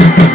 Yeah.